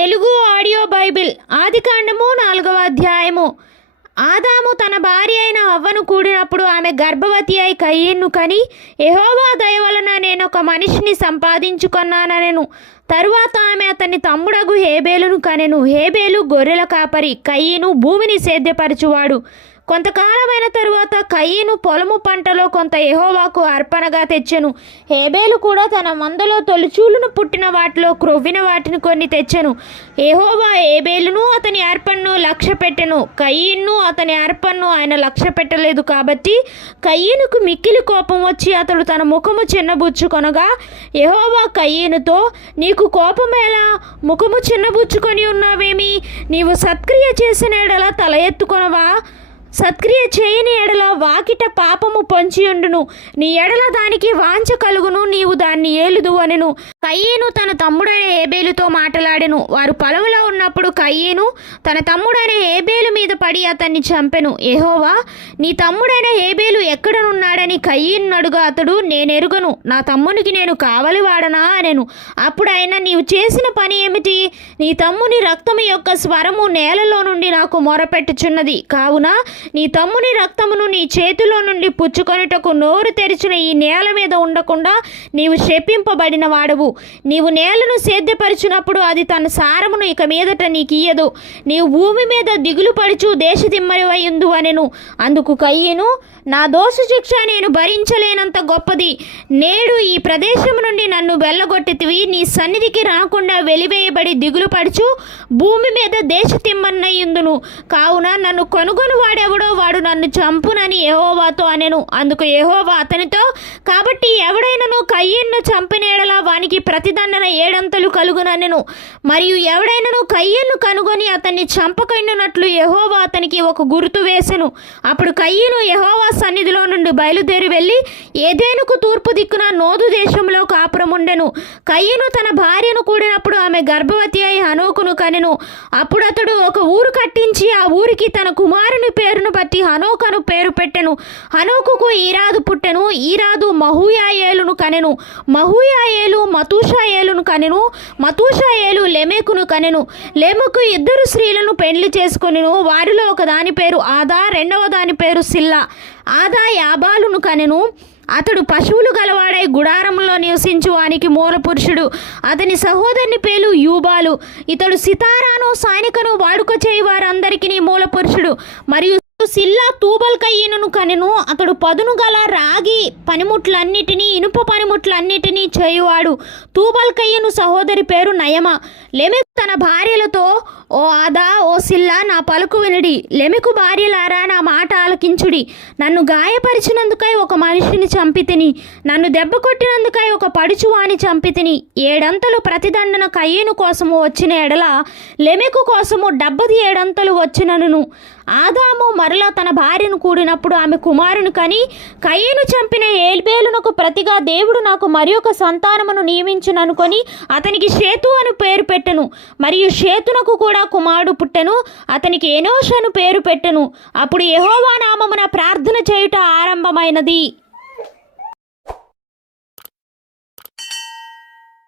Telugu audio Bible ఆదికాండము నాలుగవ అధ్యాయము. ఆదాము తన భార్య అయిన అవ్వను కూడినప్పుడు ఆమె గర్భవతి అయి కయ్యను కని యహోవా దయ వలన నేను ఒక మనిషిని సంపాదించుకున్నాననెను తరువాత ఆమె అతని తమ్ముడగు హేబేలును కనెను. హేబేలు గొర్రెల కాపరి కయ్యను భూమిని సేద్యపరచువాడు. కొంతకాలమైన తరువాత కయ్యను పొలము పంటలో కొంత ఎహోవాకు అర్పణగా తెచ్చెను. హేబేలు కూడా తన మందలో తొలిచూలును పుట్టిన వాటిలో క్రొవ్విన వాటిని కొన్ని తెచ్చెను. ఎహోవా హేబేలును అతని అర్పణను లక్ష్య పెట్టెను. కయ్యను అతని అర్పణను ఆయన లక్ష్య పెట్టలేదు కాబట్టి కయ్యనుకు మిక్కిలి కోపం వచ్చి అతడు తన ముఖము చిన్నబుచ్చుకొనగా ఎహోవా కయ్యనుతో నీకు కోపమేలా ముఖము చిన్నబుచ్చుకొని ఉన్నావేమి? నీవు సత్క్రియ చేసిన ఎడల తల ఎత్తుకొనవా? సత్క్రియ చేయని ఎడల వాకిట పాపము పొంచియుండును. నీ ఎడల దానికి వాంఛ కలుగును నీవు దాన్ని ఏలుదువు? అనెను కయ్యేను తన తమ్ముడైన ఏబేలుతో మాట్లాడెను. వారు పొలంలో ఉన్నప్పుడు కయ్యేను తన తమ్ముడైన ఏబేలు మీద పడి అతన్ని చంపెను. ఎహోవా నీ తమ్ముడైన ఏబేలు ఎక్కడనున్నాడని కయ్యను నడుగా అతడు నేనెరుగను. నా తమ్మునికి నేను కావలి వాడనా? అనెను. అప్పుడు ఆయన నీవు చేసిన పని ఏమిటి? నీ తమ్ముని రక్తము యొక్క స్వరము నేలలో నుండి నాకు మొరపెట్టుచున్నది. కావున నీ తమ్ముని రక్తమును నీ చేతిలో నుండి పుచ్చుకొనుటకు నోరు తెరిచిన ఈ నేల మీద ఉండకుండా నీవు శపింపబడిన వాడవు. నీవు నేలను సేద్యపరిచినప్పుడు అది తన సారమును ఇక మీదట నీకు ఇయ్యదు నీవు భూమి మీద దిగులు పడుచు దేశదిమ్మరివయ్యుందు అనెను అందుకు కయ్యను నా దోష శిక్ష నేను భరించలేనంత గొప్పది. నేడు ఈ ప్రదేశం నుండి నన్ను వెళ్ళగొట్టితివి. నీ సన్నిధికి రాకుండా వెలివేయబడి దిగులు పడుచు భూమి మీద దేశ తిమ్మన్నయ్యుందును. కావున నన్ను కొనుగొని వాడెవడో వాడు నన్ను చంపునని యెహోవాతో అనెను. అందుకు యెహోవా అతనితో కాబట్టి ఎవడైనను కయ్యన్ను చంపినేడలా వానికి ప్రతిదండన ఏడంతలు కలుగుననెను మరియు ఎవడైనను కయ్యను కనుగొని అతన్ని చంపకైనట్లు యెహోవా అతనికి ఒక గుర్తు వేసెను. అప్పుడు కయ్యను యహోవా సన్నిధిలో నుండి బయలుదేరి వెళ్ళి ఏదేనుకు తూర్పు దిక్కున నోదు దేశంలో కాపురముండెను. కయ్యను తన భార్యను కూడినప్పుడు ఆమె గర్భవతి అయి హనోకును కనెను. అప్పుడు అతడు ఒక ఊరు కట్టించి ఆ ఊరికి తన కుమారుని పేరును బట్టి హనోకను పేరు పెట్టెను. హనోకుకు ఈరాదు పుట్టెను. ఈరాదు మహూయాయేలును కనెను. మహూయాయేలు మతూషాయేలును కనెను మతూషాయేలు లెమెకును కనెను. లెమెకు ఇద్దరు స్త్రీలను పెండ్లి చేసుకొనెను. వారిలో ఒక దాని పేరు ఆదా రెండవ దాని పేరు సిల్లా. ఆదా యాబాలును కనెను. అతడు పశువులు గలవాడై గుడారంలో నివసించు వానికి మూల పురుషుడు. అతని సహోదరుని పేరు యూబాలు. ఇతడు సితారాను సానికను వాడుక చేయి వారందరికీ మూల పురుషుడు. మరియు సిల్లా తూబల్ కయ్యను కనెను. అతడు పదును గల రాగి పనిముట్లన్నిటినీ ఇనుప పనిముట్లన్నిటినీ చేయువాడు. తూబల్ కయ్యను సహోదరి పేరు నయమ. లెమెకు తన భార్యలతో ఓ ఆదా ఓ సిల్లా నా పలుకు వినడి. లెమెకు భార్యలారా నా మాట ఆలకించుడి. నన్ను గాయపరిచినందుకై ఒక మనిషిని చంపితిని. నన్ను దెబ్బ కొట్టినందుకై ఒక పడుచువాని చంపితిని. ఏడంతలు ప్రతిదండన కయ్యను కోసము వచ్చిన ఎడల లెమెకు కోసము డెబ్బది ఏడంతలు వచ్చినను ఆదాము మరలా తన భార్యను కూడినప్పుడు ఆమె కుమారుని కని కయ్యను చంపిన ఏల్బేలునకు ప్రతిగా దేవుడు నాకు మరి ఒక సంతానమును నియమించుననుకొని అతనికి షేతు అని పేరు పెట్టి మరియు షేతునకు కూడా కుమారుడు పుట్టెను. అతనికి ఎనోషను పేరు పెట్టెను. అప్పుడు యహోవా నామమున ప్రార్థన చేయుట ఆరంభమైనది.